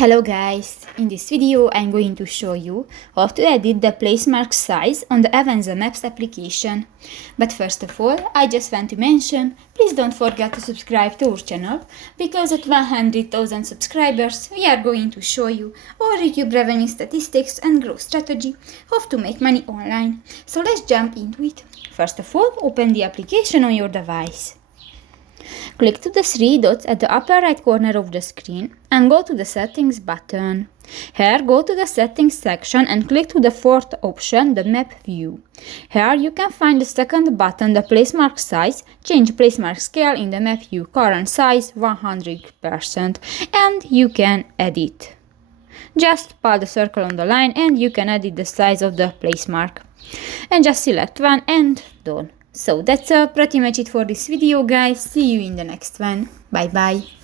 Hello guys, in this video I'm going to show you how to edit the placemark size on the Avenza Maps application. But first of all, I just want to mention, please don't forget to subscribe to our channel, because at 100,000 subscribers we are going to show you our YouTube revenue statistics and growth strategy, how to make money online. So let's jump into it. First of all, open the application on your device. Click to the three dots at the upper right corner of the screen and go to the Settings button. Here, go to the Settings section and click to the fourth option, the Map View. Here you can find the second button, the Placemark Size. Change Placemark Scale in the Map View, current size 100%, and you can edit. Just pull the circle on the line and you can edit the size of the placemark. And just select one and done. So that's pretty much it for this video, guys. See you in the next one. Bye bye.